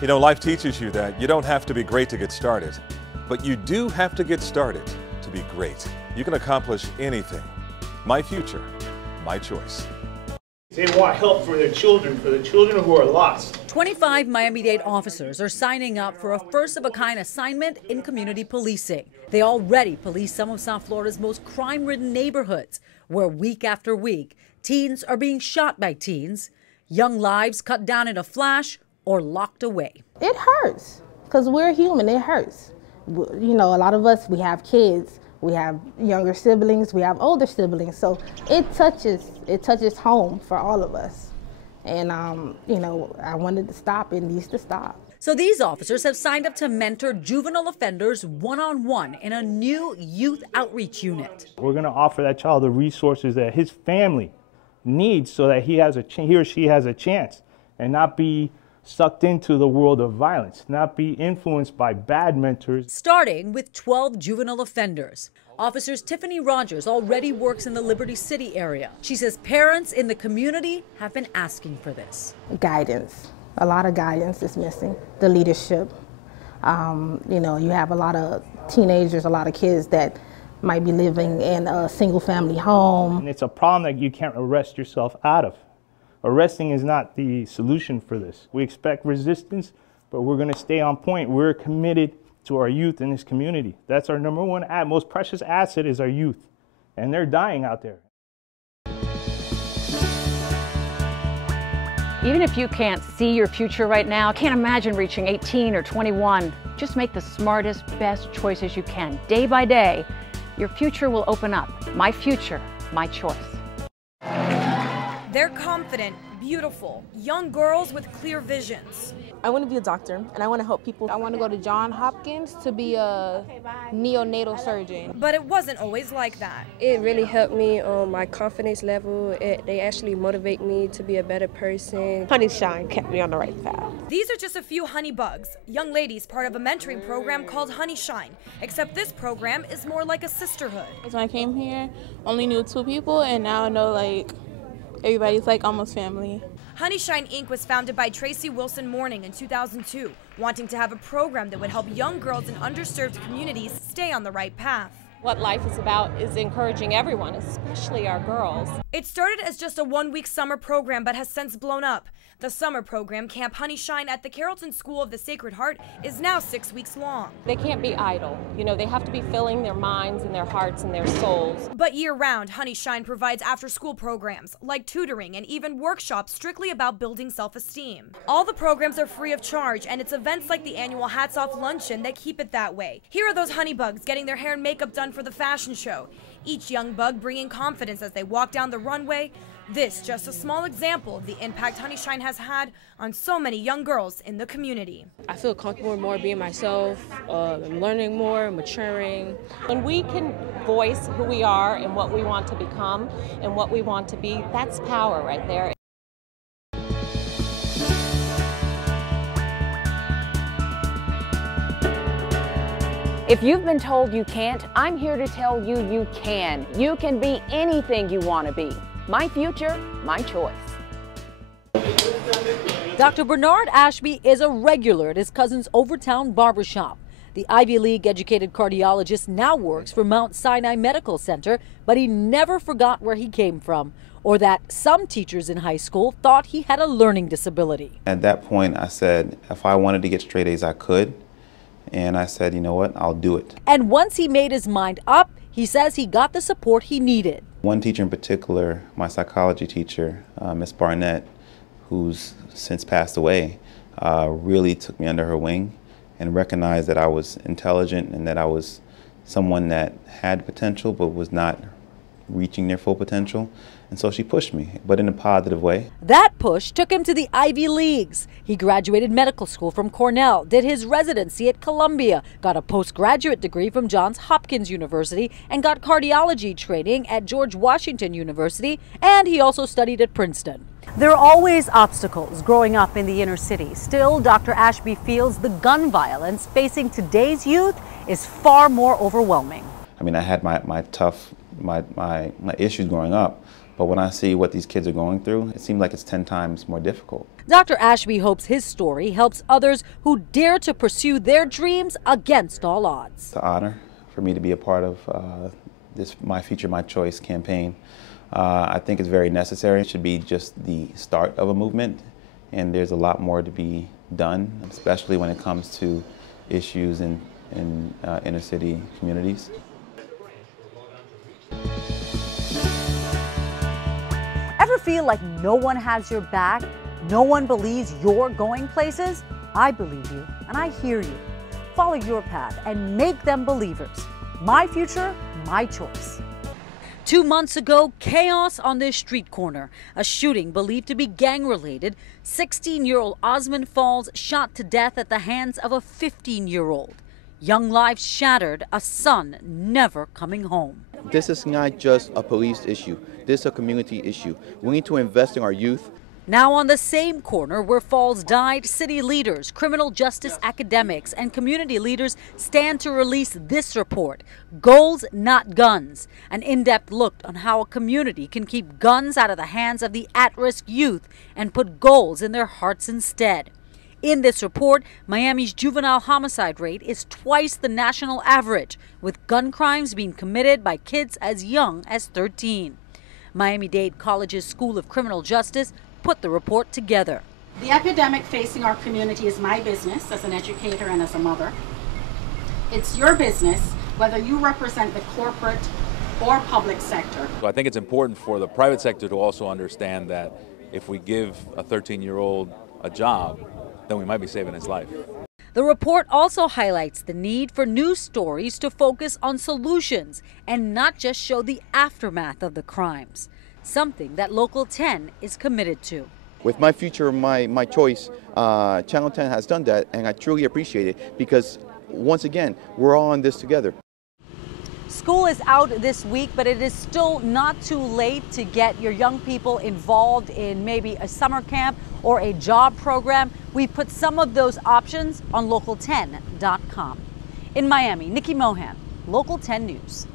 You know, life teaches you that you don't have to be great to get started, but you do have to get started to be great. You can accomplish anything. My future, my choice. They want help for the children who are lost. 25 Miami-Dade officers are signing up for a first-of-a-kind assignment in community policing. They already police some of South Florida's most crime-ridden neighborhoods, where week after week, teens are being shot by teens, young lives cut down in a flash, or locked away. It hurts, because we're human, it hurts. You know, a lot of us, we have kids, we have younger siblings, we have older siblings, so it touches home for all of us. And, you know, I wanted to stop, it needs to stop. So these officers have signed up to mentor juvenile offenders one-on-one in a new youth outreach unit. We're going to offer that child the resources that his family needs so that he or she has a chance and not be sucked into the world of violence, not be influenced by bad mentors. Starting with 12 juvenile offenders. Officers Tiffany Rogers already works in the Liberty City area. She says parents in the community have been asking for this. Guidance. A lot of guidance is missing. The leadership. You know, you have a lot of teenagers, a lot of kids that might be living in a single family home. And it's a problem that you can't arrest yourself out of. Arresting is not the solution for this. We expect resistance, but we're going to stay on point. We're committed to our youth in this community. That's our number one, most precious asset is our youth, and they're dying out there. Even if you can't see your future right now, can't imagine reaching 18 or 21, just make the smartest, best choices you can. Day by day, your future will open up. My future, my choice. They're confident, beautiful, young girls with clear visions. I want to be a doctor, and I want to help people. I want to go to Johns Hopkins to be a neonatal surgeon. But it wasn't always like that. It really helped me on my confidence level. They actually motivate me to be a better person. Honey Shine kept me on the right path. These are just a few honey bugs, young ladies part of a mentoring program called Honey Shine, except this program is more like a sisterhood. When I came here, only knew 2 people, and now I know everybody's almost family. Honey Shine Inc. was founded by Tracy Wilson Morning in 2002, wanting to have a program that would help young girls in underserved communities stay on the right path. What life is about is encouraging everyone, especially our girls. It started as just a 1-week summer program but has since blown up. The summer program, Camp Honey Shine at the Carrollton School of the Sacred Heart, is now 6 weeks long. They can't be idle. You know, they have to be filling their minds and their hearts and their souls. But year-round, Honey Shine provides after-school programs like tutoring and even workshops strictly about building self-esteem. All the programs are free of charge, and it's events like the annual Hats Off Luncheon that keep it that way. Here are those honey bugs getting their hair and makeup done for the fashion show. Each young bug bringing confidence as they walk down the runway. This just a small example of the impact Honey Shine has had on so many young girls in the community. I feel comfortable more being myself, learning more, maturing. When we can voice who we are and what we want to become and what we want to be, that's power right there. If you've been told you can't, I'm here to tell you you can. You can be anything you want to be. My future, my choice. Dr. Bernard Ashby is a regular at his cousin's Overtown barbershop. The Ivy League educated cardiologist now works for Mount Sinai Medical Center, but he never forgot where he came from, or that some teachers in high school thought he had a learning disability. At that point, I said if I wanted to get straight A's, I could. And I said, you know what, I'll do it. And once he made his mind up, he says he got the support he needed. One teacher in particular, my psychology teacher, Miss Barnett, who's since passed away, really took me under her wing and recognized that I was intelligent and that I was someone that had potential but was not reaching their full potential. And so she pushed me, but in a positive way. That push took him to the Ivy Leagues. He graduated medical school from Cornell, did his residency at Columbia, got a postgraduate degree from Johns Hopkins University, and got cardiology training at George Washington University, and he also studied at Princeton. There are always obstacles growing up in the inner city. Still, Dr. Ashby feels the gun violence facing today's youth is far more overwhelming. I mean, I had my issues growing up, But when I see what these kids are going through, it seems like it's 10 times more difficult. Dr. Ashby hopes his story helps others who dare to pursue their dreams against all odds. It's an honor for me to be a part of this My Future, My Choice campaign. I think it's very necessary. It should be just the start of a movement, and there's a lot more to be done, especially when it comes to issues in inner city communities. Ever feel like no one has your back? No one believes you're going places? I believe you, and I hear you. Follow your path and make them believers. My future, my choice. 2 months ago, chaos on this street corner. A shooting believed to be gang-related. 16-year-old Osmond Falls shot to death at the hands of a 15-year-old. Young lives shattered, a son never coming home. This is not just a police issue. This is a community issue. We need to invest in our youth. Now on the same corner where Falls died, city leaders, criminal justice academics, and community leaders stand to release this report, Goals, Not Guns, an in-depth look on how a community can keep guns out of the hands of the at-risk youth and put goals in their hearts instead. In this report, Miami's juvenile homicide rate is twice the national average, with gun crimes being committed by kids as young as 13. Miami-Dade College's School of Criminal Justice put the report together. The epidemic facing our community is my business as an educator and as a mother. It's your business, whether you represent the corporate or public sector. So I think it's important for the private sector to also understand that if we give a 13-year-old a job, then we might be saving his life. The report also highlights the need for news stories to focus on solutions and not just show the aftermath of the crimes, something that Local 10 is committed to. With My Future, My Choice, Channel 10 has done that, and I truly appreciate it because, once again, we're all in this together. School is out this week, but it is still not too late to get your young people involved in maybe a summer camp or a job program. We put some of those options on local10.com. In Miami, Nikki Mohan, Local 10 News.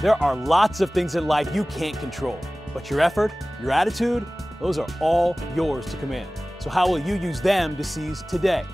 There are lots of things in life you can't control, but your effort, your attitude, those are all yours to command. So how will you use them to seize today?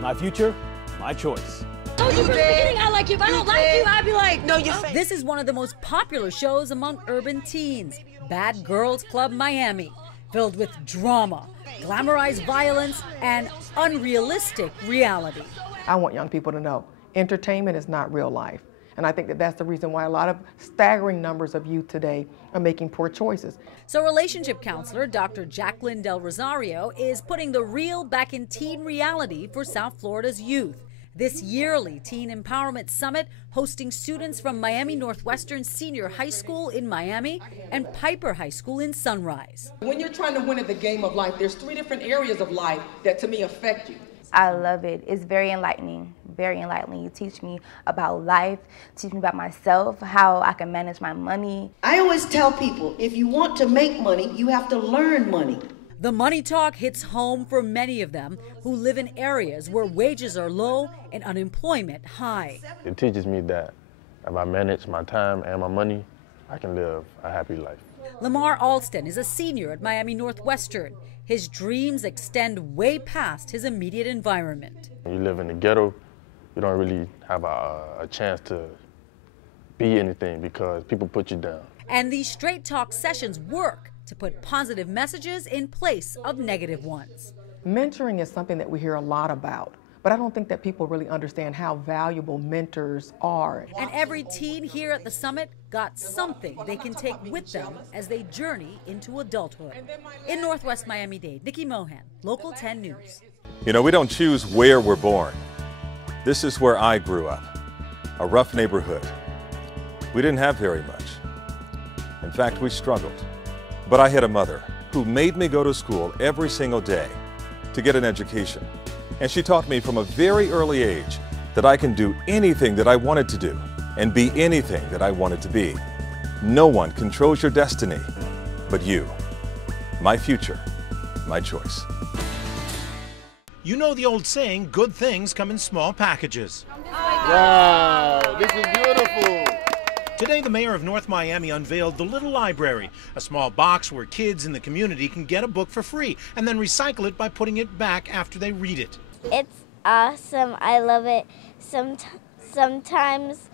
My future, my choice. Told you from the beginning I like you. If I don't like you, I'd be like, no, you're fake. This is one of the most popular shows among urban teens, Bad Girls Club Miami, filled with drama, glamorized violence, and unrealistic reality. I want young people to know entertainment is not real life. And I think that that's the reason why a lot of staggering numbers of youth today are making poor choices. So relationship counselor Dr. Jacqueline Del Rosario is putting the real back in teen reality for South Florida's youth. This yearly Teen Empowerment Summit hosting students from Miami Northwestern Senior High School in Miami and Piper High School in Sunrise. When you're trying to win at the game of life, there's 3 different areas of life that to me affect you. I love it. It's very enlightening, very enlightening. You teach me about life, teach me about myself, how I can manage my money. I always tell people, if you want to make money, you have to learn money. The money talk hits home for many of them who live in areas where wages are low and unemployment high. It teaches me that if I manage my time and my money, I can live a happy life. Lamar Alston is a senior at Miami Northwestern. His dreams extend way past his immediate environment. When you live in the ghetto, you don't really have a chance to be anything because people put you down. And these straight talk sessions work to put positive messages in place of negative ones. Mentoring is something that we hear a lot about, but I don't think that people really understand how valuable mentors are. And every teen here at the summit got something they can take with them as they journey into adulthood. In Northwest Miami-Dade, Nikki Mohan, Local 10 News. You know, we don't choose where we're born. This is where I grew up, a rough neighborhood. We didn't have very much. In fact, we struggled. But I had a mother who made me go to school every single day to get an education. And she taught me from a very early age that I can do anything that I wanted to do and be anything that I wanted to be. No one controls your destiny but you. My future, my choice. You know the old saying, good things come in small packages. Wow, this is beautiful. Today, the mayor of North Miami unveiled the Little Library, a small box where kids in the community can get a book for free and then recycle it by putting it back after they read it. It's awesome. I love it. Sometimes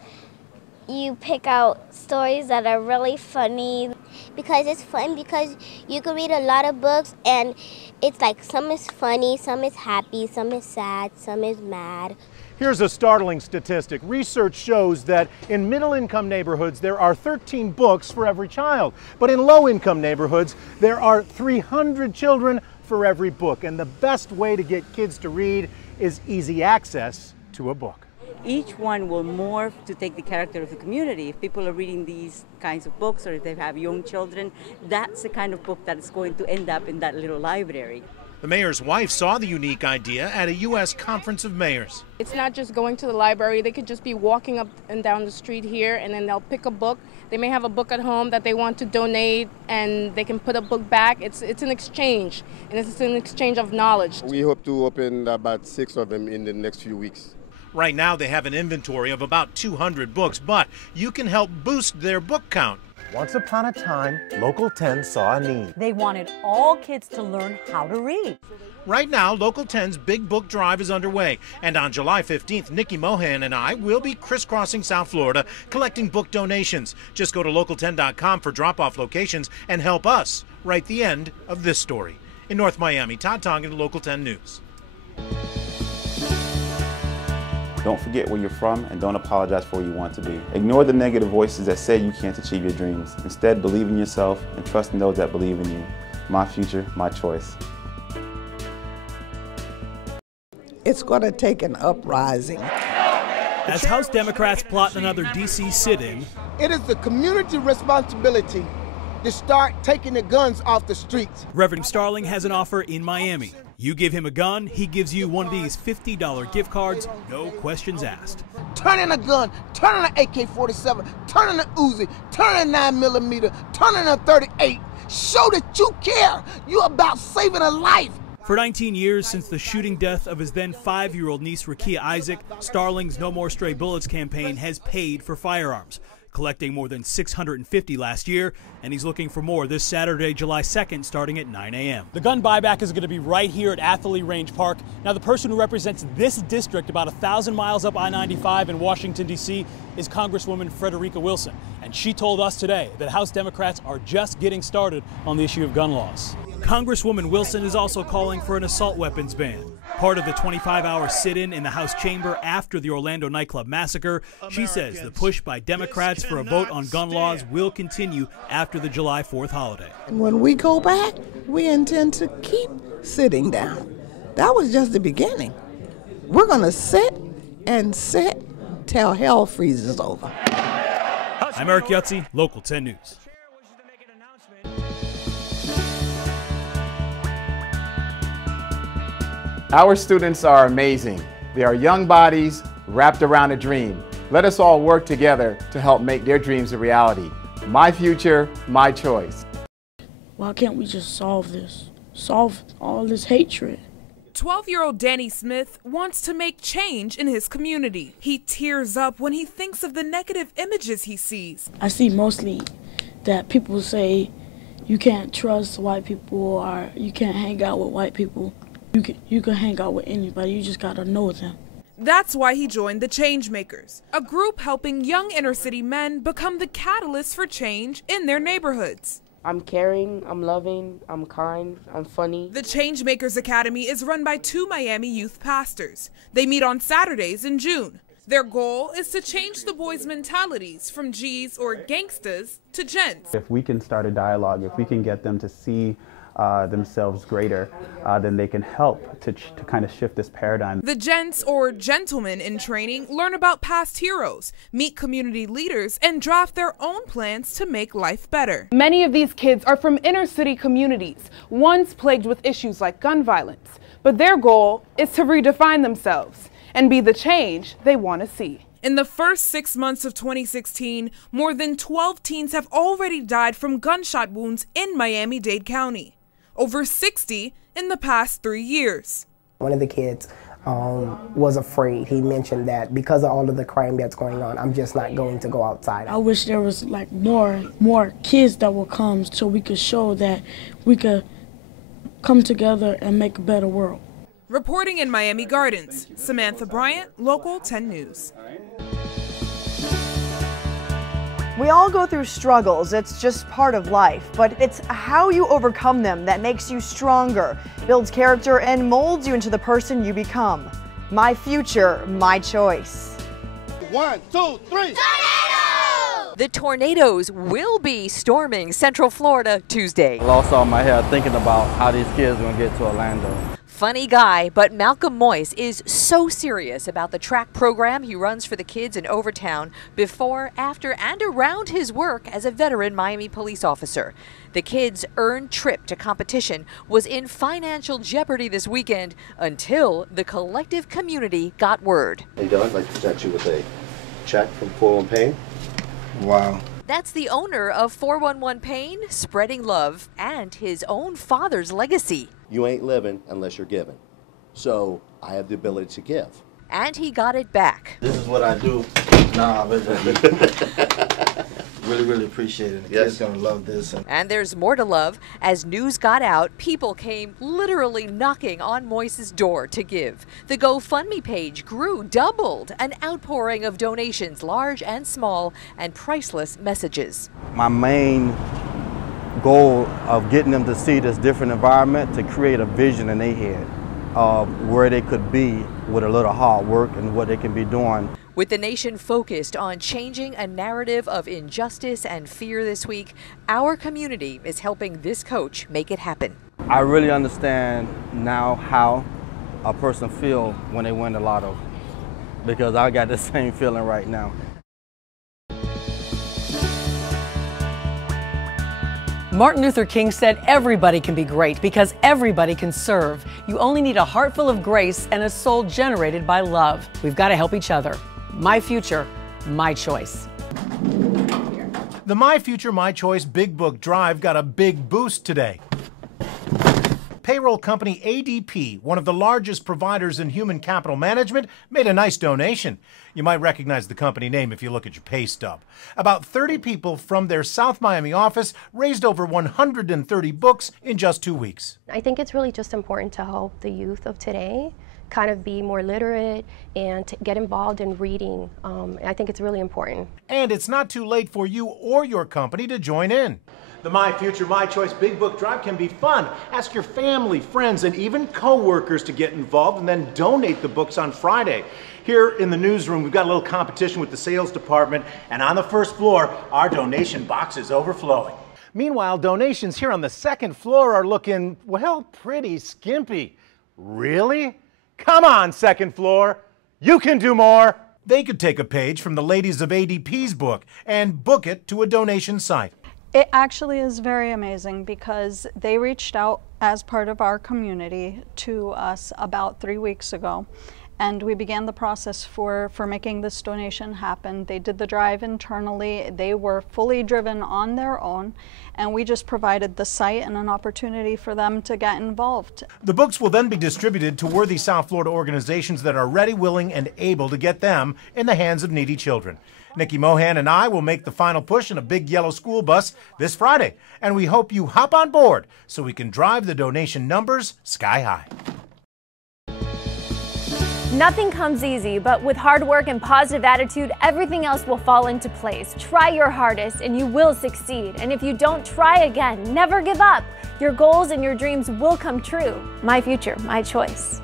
you pick out stories that are really funny. Because it's fun, because you can read a lot of books and it's like some is funny, some is happy, some is sad, some is mad. Here's a startling statistic. Research shows that in middle-income neighborhoods, there are 13 books for every child. But in low-income neighborhoods, there are 300 children for every book. And the best way to get kids to read is easy access to a book. Each one will morph to take the character of the community. If people are reading these kinds of books, or if they have young children, that's the kind of book that's going to end up in that little library. The mayor's wife saw the unique idea at a U.S. Conference of Mayors. It's not just going to the library. They could just be walking up and down the street here, and then they'll pick a book. They may have a book at home that they want to donate, and they can put a book back. It's an exchange, and it's an exchange of knowledge. We hope to open about 6 of them in the next few weeks. Right now, they have an inventory of about 200 books, but you can help boost their book count. Once upon a time, Local 10 saw a need. They wanted all kids to learn how to read. Right now, Local 10's Big Book Drive is underway, and on July 15th, Nikki Mohan and I will be crisscrossing South Florida collecting book donations. Just go to local10.com for drop-off locations and help us write the end of this story. In North Miami, Todd Tongan, Local 10 News. Don't forget where you're from and don't apologize for where you want to be. Ignore the negative voices that say you can't achieve your dreams. Instead, believe in yourself and trust in those that believe in you. My future, my choice. It's going to take an uprising. As House Democrats plot another D.C. sit-in, it is the community responsibility to start taking the guns off the streets. Reverend Starling has an offer in Miami. You give him a gun, he gives you one of these $50 gift cards, no questions asked. Turn in a gun, turn in an AK-47, turn in an Uzi, turn in a 9mm, turn in a 38. Show that you care. You're about saving a life. For 19 years since the shooting death of his then 5-year-old niece Rakia Isaac, Starling's No More Stray Bullets campaign has paid for firearms, collecting more than 650 last year, and he's looking for more this Saturday, July 2nd, starting at 9 a.m. The gun buyback is going to be right here at Atherley Range Park. Now, the person who represents this district about 1,000 miles up I-95 in Washington, D.C. is Congresswoman Frederica Wilson, and she told us today that House Democrats are just getting started on the issue of gun laws. Congresswoman Wilson is also calling for an assault weapons ban. Part of the 25-hour sit-in in the House chamber after the Orlando nightclub massacre, she says the push by Democrats for a vote on gun laws will continue after the July 4th holiday. When we go back, we intend to keep sitting down. That was just the beginning. We're going to sit and sit till hell freezes over. I'm Eric Yutzi, Local 10 News. Our students are amazing. They are young bodies wrapped around a dream. Let us all work together to help make their dreams a reality. My future, my choice. Why can't we just solve this? Solve all this hatred. 12-year-old Danny Smith wants to make change in his community. He tears up when he thinks of the negative images he sees. I see mostly that people say you can't trust white people or you can't hang out with white people. You can hang out with anybody, you just gotta know them. That's why he joined the Changemakers, a group helping young inner-city men become the catalyst for change in their neighborhoods. I'm caring, I'm loving, I'm kind, I'm funny. The Changemakers Academy is run by 2 Miami youth pastors. They meet on Saturdays in June. Their goal is to change the boys' mentalities from G's or gangstas to gents. If we can start a dialogue, if we can get them to see themselves greater, then they can help to kind of shift this paradigm. The gents or gentlemen in training learn about past heroes, meet community leaders, and draft their own plans to make life better. Many of these kids are from inner city communities, once plagued with issues like gun violence. But their goal is to redefine themselves and be the change they want to see. In the first 6 months of 2016, more than 12 teens have already died from gunshot wounds in Miami-Dade County. Over 60 in the past 3 years. One of the kids was afraid. He mentioned that because of all of the crime that's going on, I'm just not going to go outside. I wish there was like more kids that will come so we could show that we could come together and make a better world. Reporting in Miami Gardens, Samantha Bryant, Local 10 News. We all go through struggles, it's just part of life, but it's how you overcome them that makes you stronger, builds character, and molds you into the person you become. My future, my choice. 1, 2, 3. The tornadoes will be storming Central Florida Tuesday. I lost all my hair thinking about how these kids are going to get to Orlando. Funny guy, but Malcolm Moyes is so serious about the track program he runs for the kids in Overtown before, after, and around his work as a veteran Miami police officer. The kids' earned trip to competition was in financial jeopardy this weekend until the collective community got word. Hey Doug, I'd like to present you with a check from 411 Pain. Wow. That's the owner of 411 Pain, spreading love and his own father's legacy. You ain't living unless you're giving. So I have the ability to give. And he got it back. This is what I do. Nah, really appreciate it. The kids gonna love this. And there's more to love. As news got out, people came literally knocking on Moyes' door to give. The GoFundMe page grew, doubled, an outpouring of donations, large and small, and priceless messages. My main goal of getting them to see this different environment, to create a vision in their head of where they could be with a little hard work and what they can be doing. With the nation focused on changing a narrative of injustice and fear this week, our community is helping this coach make it happen. I really understand now how a person feels when they win the lotto, because I got the same feeling right now. Martin Luther King said everybody can be great because everybody can serve. You only need a heart full of grace and a soul generated by love. We've got to help each other. My future, my choice. The My Future, My Choice Big Book Drive got a big boost today. Payroll company ADP, one of the largest providers in human capital management, made a nice donation. You might recognize the company name if you look at your pay stub. About 30 people from their South Miami office raised over 130 books in just 2 weeks. I think it's really just important to help the youth of today kind of be more literate and to get involved in reading. I think it's really important. And it's not too late for you or your company to join in. The My Future, My Choice Big Book Drive can be fun. Ask your family, friends, and even co-workers to get involved and then donate the books on Friday. Here in the newsroom, we've got a little competition with the sales department, and on the first floor, our donation box is overflowing. Meanwhile, donations here on the second floor are looking, well, pretty skimpy. Really? Come on, second floor. You can do more. They could take a page from the ladies of ADP's book and book it to a donation site. It actually is very amazing because they reached out as part of our community to us about 3 weeks ago, and we began the process for making this donation happen. They did the drive internally. They were fully driven on their own, and we just provided the site and an opportunity for them to get involved. The books will then be distributed to worthy South Florida organizations that are ready, willing, and able to get them in the hands of needy children. Nikki Mohan and I will make the final push in a big yellow school bus this Friday, and we hope you hop on board so we can drive the donation numbers sky high. Nothing comes easy, but with hard work and positive attitude, everything else will fall into place. Try your hardest and you will succeed. And if you don't try again, never give up. Your goals and your dreams will come true. My future, my choice.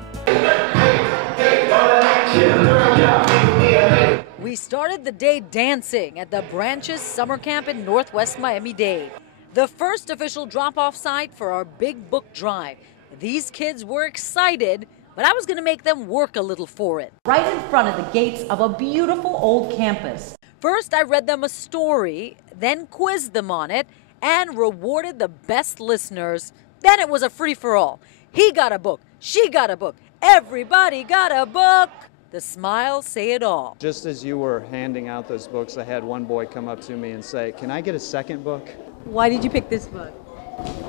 We started the day dancing at the Branches Summer Camp in Northwest Miami-Dade, the first official drop-off site for our Big Book Drive. These kids were excited, but I was going to make them work a little for it. Right in front of the gates of a beautiful old campus. First, I read them a story, then quizzed them on it, and rewarded the best listeners. Then it was a free-for-all. He got a book, she got a book, everybody got a book. The smiles say it all. Just as you were handing out those books, I had one boy come up to me and say, "Can I get a second book?" Why did you pick this book?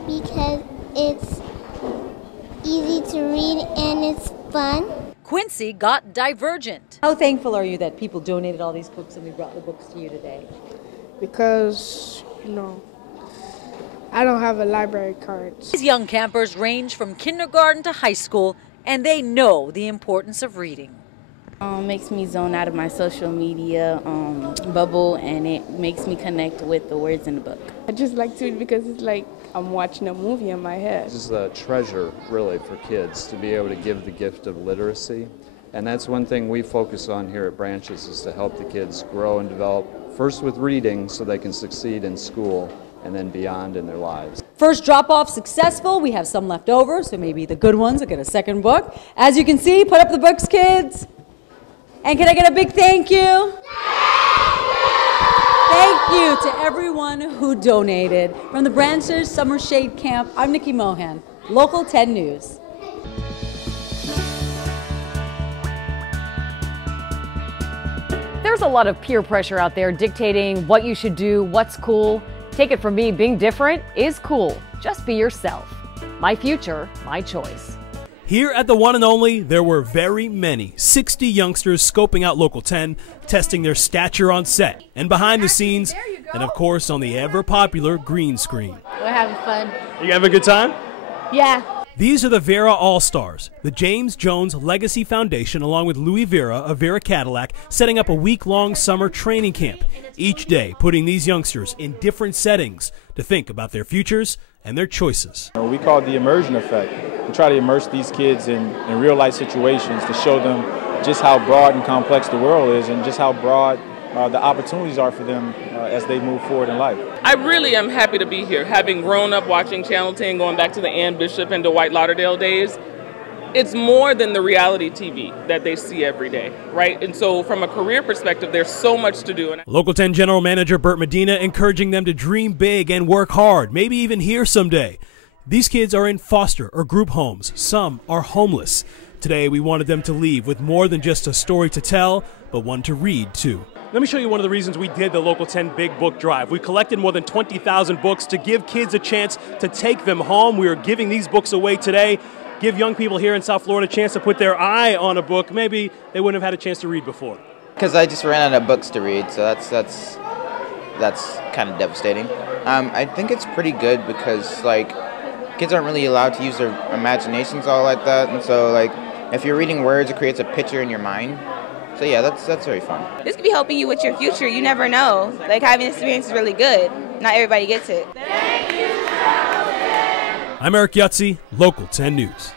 Because it's easy to read and it's fun. Quincy got Divergent. How thankful are you that people donated all these books and we brought the books to you today? Because, I don't have a library card. These young campers range from kindergarten to high school, and they know the importance of reading. Makes me zone out of my social media bubble, and it makes me connect with the words in the book. I just like to read because it's like I'm watching a movie in my head. This is a treasure, really, for kids to be able to give the gift of literacy. And that's one thing we focus on here at Branches, is to help the kids grow and develop, first with reading so they can succeed in school, and then beyond in their lives. First drop-off successful. We have some left over, so maybe the good ones will get a second book. As you can see, put up the books, kids. And can I get a big thank you? Thank you to everyone who donated. From the Branches Summer Shade Camp, I'm Nikki Mohan, Local 10 News. There's a lot of peer pressure out there dictating what you should do, what's cool. Take it from me, being different is cool. Just be yourself. My future, my choice. Here at the one and only, there were very many, 60 youngsters scoping out Local 10, testing their stature on set and behind the scenes, and of course on the ever-popular green screen. We're having fun. You having a good time? Yeah. These are the Vera All-Stars, the James Jones Legacy Foundation, along with Louis Vera of Vera Cadillac, setting up a week-long summer training camp, each day putting these youngsters in different settings to think about their futures and their choices. We call it the immersion effect. We try to immerse these kids in real-life situations to show them just how broad and complex the world is and just how broad the opportunities are for them as they move forward in life. I really am happy to be here. Having grown up watching Channel 10, going back to the Ann Bishop and Dwight Lauderdale days, it's more than the reality TV that they see every day, right? And so from a career perspective, there's so much to do. Local 10 General Manager Bert Medina encouraging them to dream big and work hard, maybe even here someday. These kids are in foster or group homes. Some are homeless. Today, we wanted them to leave with more than just a story to tell, but one to read, too. Let me show you one of the reasons we did the Local 10 Big Book Drive. We collected more than 20,000 books to give kids a chance to take them home. We are giving these books away today. Give young people here in South Florida a chance to put their eye on a book maybe they wouldn't have had a chance to read before. Because I just ran out of books to read, so that's kind of devastating. I think it's pretty good because kids aren't really allowed to use their imaginations all like that, and so if you're reading words, it creates a picture in your mind. So yeah, that's very fun. This could be helping you with your future. You never know. Having an experience is really good. Not everybody gets it. Thank you, I'm Eric Yutzi, Local 10 News.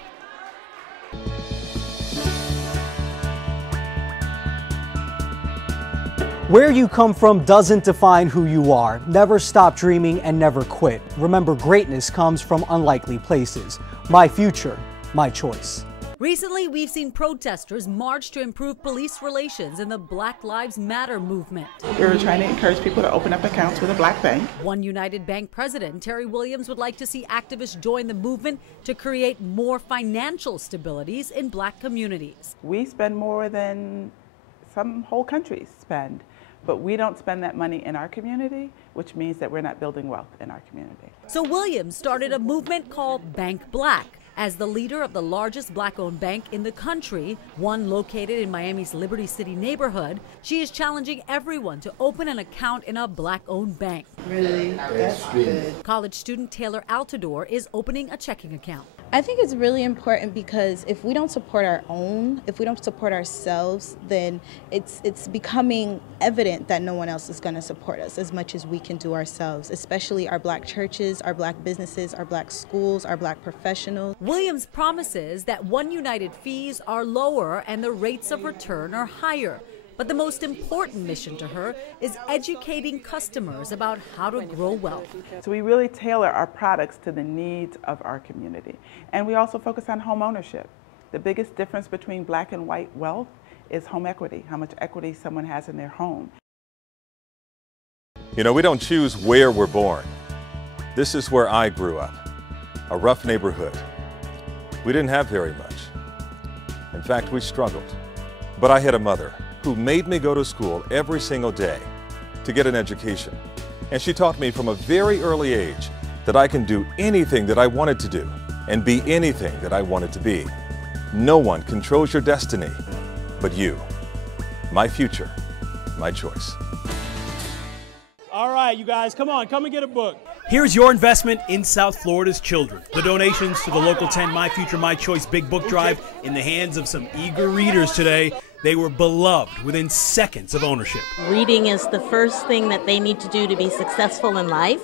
Where you come from doesn't define who you are. Never stop dreaming and never quit. Remember, greatness comes from unlikely places. My future, my choice. Recently, we've seen protesters march to improve police relations in the Black Lives Matter movement. We were trying to encourage people to open up accounts with a black bank. One United Bank president, Terry Williams, would like to see activists join the movement to create more financial stabilities in black communities. We spend more than some whole countries spend, but we don't spend that money in our community, which means that we're not building wealth in our community. So Williams started a movement called Bank Black. As the leader of the largest black-owned bank in the country, one located in Miami's Liberty City neighborhood, she is challenging everyone to open an account in a black-owned bank. Really? That's good. College student Taylor Altador is opening a checking account. I think it's really important because if we don't support our own, if we don't support ourselves, then it's becoming evident that no one else is going to support us as much as we can do ourselves, especially our black churches, our black businesses, our black schools, our black professionals. Williams promises that One United fees are lower and the rates of return are higher. But the most important mission to her is educating customers about how to grow wealth. So we really tailor our products to the needs of our community. And we also focus on home ownership. The biggest difference between black and white wealth is home equity, how much equity someone has in their home. You know, we don't choose where we're born. This is where I grew up, a rough neighborhood. We didn't have very much. In fact, we struggled. But I had a mother who made me go to school every single day to get an education. And she taught me from a very early age that I can do anything that I wanted to do and be anything that I wanted to be. No one controls your destiny but you. My future, my choice. All right, you guys, come on, come and get a book. Here's your investment in South Florida's children. The donations to the Local 10 My Future, My Choice Big Book Drive in the hands of some eager readers today. They were beloved within seconds of ownership. Reading is the first thing that they need to do to be successful in life.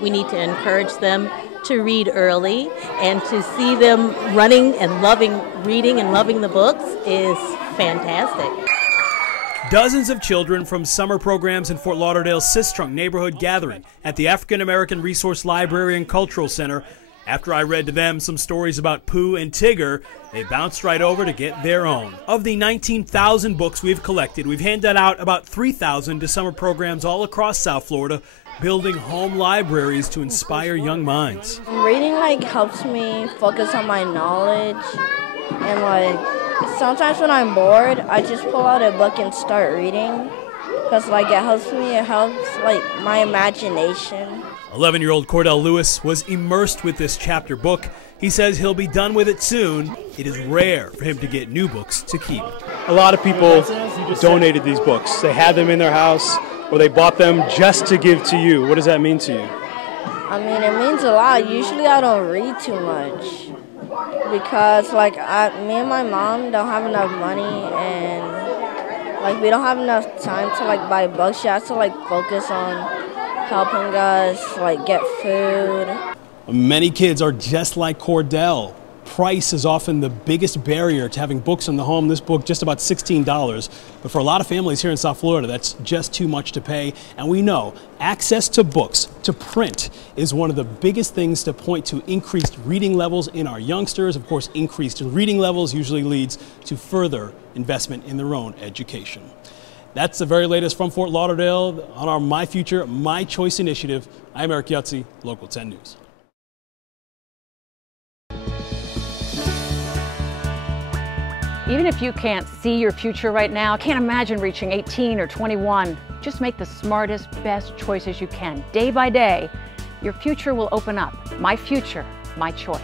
We need to encourage them to read early, and to see them running and loving reading and loving the books is fantastic. Dozens of children from summer programs in Fort Lauderdale's Sistrunk neighborhood gathering at the African American Resource Library and Cultural Center. After I read to them some stories about Pooh and Tigger, they bounced right over to get their own. Of the 19,000 books we've collected, we've handed out about 3,000 to summer programs all across South Florida, building home libraries to inspire young minds. Reading helps me focus on my knowledge, and sometimes when I'm bored, I just pull out a book and start reading, because it helps me, it helps my imagination. 11-year-old Cordell Lewis was immersed with this chapter book. He says he'll be done with it soon. It is rare for him to get new books to keep. A lot of people donated these books. They had them in their house, or they bought them just to give to you. What does that mean to you? I mean, it means a lot. Usually I don't read too much because me and my mom don't have enough money, and we don't have enough time to buy books. She has to focus on helping us get food. Many kids are just like Cordell. Price is often the biggest barrier to having books in the home. This book just about $16, but for a lot of families here in South Florida, that's just too much to pay. And we know access to books, to print, is one of the biggest things to point to increased reading levels in our youngsters. Of course, increased reading levels usually leads to further investment in their own education. That's the very latest from Fort Lauderdale on our My Future, My Choice initiative. I'm Eric Yutzi, Local 10 News. Even if you can't see your future right now, can't imagine reaching 18 or 21, just make the smartest, best choices you can. Day by day, your future will open up. My future, my choice.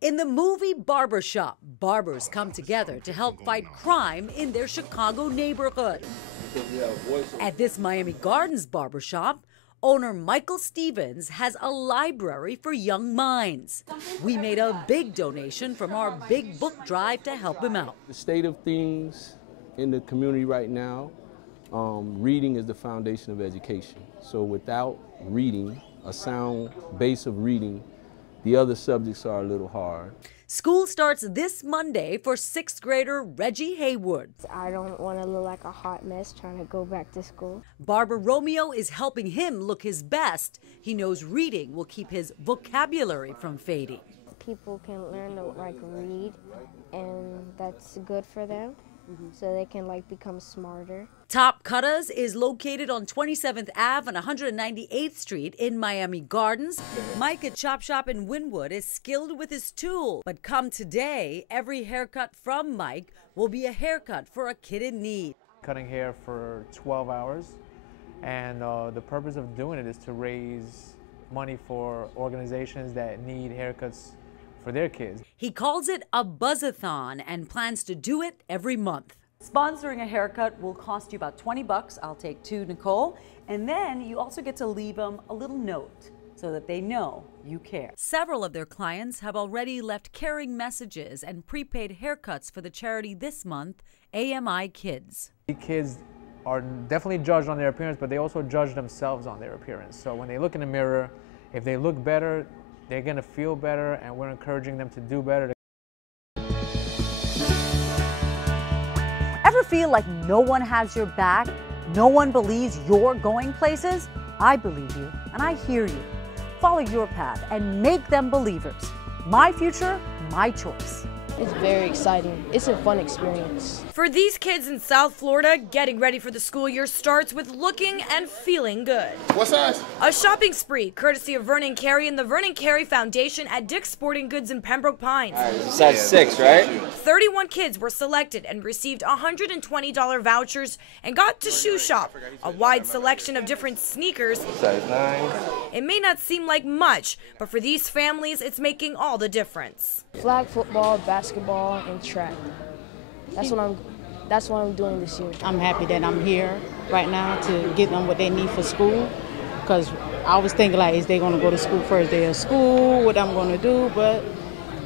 In the movie Barbershop, barbers come together to help fight crime in their Chicago neighborhood. At this Miami Gardens barbershop, owner Michael Stevens has a library for young minds. We made a big donation from our big book drive to help him out. The state of things in the community right now, reading is the foundation of education. So without reading, a sound base of reading, the other subjects are a little hard. School starts this Monday for 6th grader Reggie Haywood. I don't want to look like a hot mess trying to go back to school. Barber Romeo is helping him look his best. He knows reading will keep his vocabulary from fading. People can learn to read, and that's good for them. So they can become smarter. Top Cuttas is located on 27th Ave and 198th Street in Miami Gardens. Mike at Chop Shop in Wynwood is skilled with his tool. But come today, every haircut from Mike will be a haircut for a kid in need. Cutting hair for 12 hours, and the purpose of doing it is to raise money for organizations that need haircuts for their kids. He calls it a buzzathon and plans to do it every month. Sponsoring a haircut will cost you about $20. I'll take 2, Nicole. And then you also get to leave them a little note so that they know you care. Several of their clients have already left caring messages and prepaid haircuts for the charity this month, AMI Kids. Kids are definitely judged on their appearance, but they also judge themselves on their appearance. So when they look in the mirror, if they look better, they're going to feel better, and we're encouraging them to do better. Ever feel like no one has your back? No one believes you're going places? I believe you, and I hear you. Follow your path and make them believers. My future, my choice. It's very exciting. It's a fun experience. For these kids in South Florida, getting ready for the school year starts with looking and feeling good. What size? A shopping spree, courtesy of Vernon Carey and the Vernon Carey Foundation at Dick's Sporting Goods in Pembroke Pines. All right, it's a size 6, right? 31 kids were selected and received $120 vouchers and got to shoe shop, a wide selection of different sneakers. Size 9. It may not seem like much, but for these families, it's making all the difference. Flag football, basketball, basketball and track. That's what I'm doing this year. I'm happy that I'm here right now to get them what they need for school, because I was thinking, like, is they going to go to school first day of school, what I'm going to do, but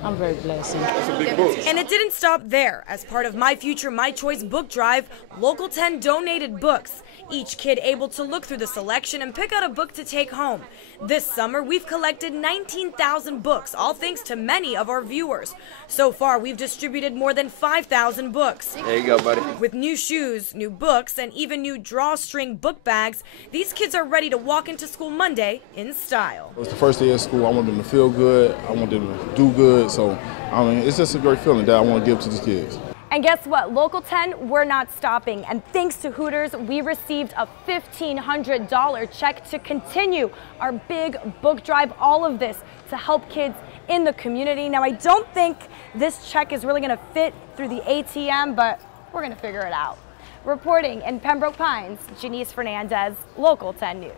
I'm very blessed. That's a big book. And it didn't stop there. As part of My Future, My Choice book drive, Local 10 donated books. Each kid able to look through the selection and pick out a book to take home. This summer, we've collected 19,000 books, all thanks to many of our viewers. So far, we've distributed more than 5,000 books. There you go, buddy. With new shoes, new books, and even new drawstring book bags, these kids are ready to walk into school Monday in style. It's the first day of school. I want them to feel good. I want them to do good. So, I mean, it's just a great feeling that I want to give to these kids. And guess what? Local 10, we're not stopping. And thanks to Hooters, we received a $1,500 check to continue our big book drive. All of this to help kids in the community. Now, I don't think this check is really going to fit through the ATM, but we're going to figure it out. Reporting in Pembroke Pines, Janice Fernandez, Local 10 News.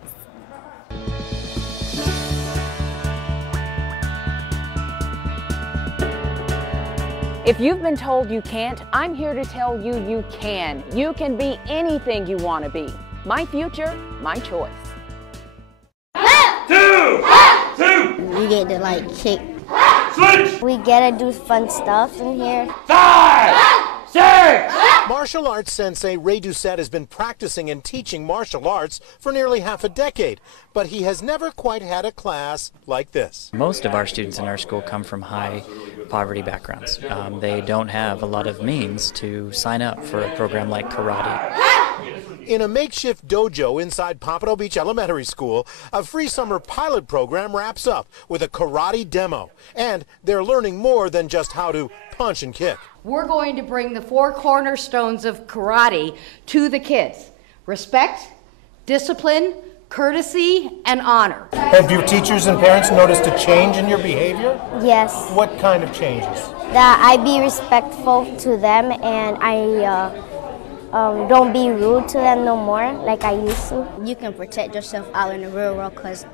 If you've been told you can't, I'm here to tell you you can. You can be anything you want to be. My future, my choice. We get to like kick. Switch. We get to do fun stuff in here. 5, 6. Martial arts sensei Ray Doucette has been practicing and teaching martial arts for nearly half a decade, but he has never quite had a class like this. Most of our students in our school come from high poverty backgrounds. They don't have a lot of means to sign up for a program like karate. In a makeshift dojo inside Pompano Beach Elementary School, a free summer pilot program wraps up with a karate demo. And they're learning more than just how to punch and kick. We're going to bring the 4 cornerstones of karate to the kids: respect, discipline, courtesy, and honor. Have your teachers and parents noticed a change in your behavior? Yes. What kind of changes? That I be respectful to them and I don't be rude to them no more like I used to. You can protect yourself out in the real world because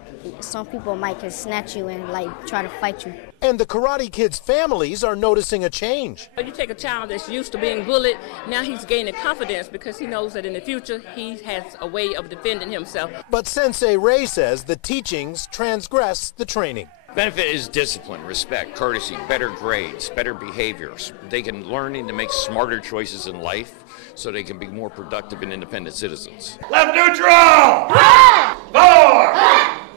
some people might can snatch you and like try to fight you. And the Karate Kids' families are noticing a change. You take a child that's used to being bullied, now he's gaining confidence because he knows that in the future he has a way of defending himself. But Sensei Ray says the teachings transgress the training. Benefit is discipline, respect, courtesy, better grades, better behaviors. They can learning to make smarter choices in life so they can be more productive and independent citizens. Left neutral! 4,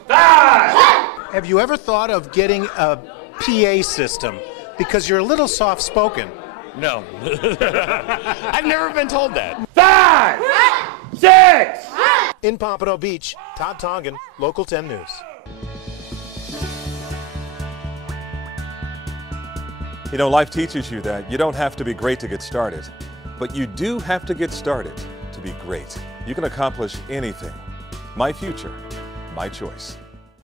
5! Have you ever thought of getting a PA system because you're a little soft-spoken? No. I've never been told that. 5, 6! In Pompano Beach, Todd Tongan, Local 10 News. You know, life teaches you that you don't have to be great to get started, but you do have to get started to be great. You can accomplish anything. My future, my choice.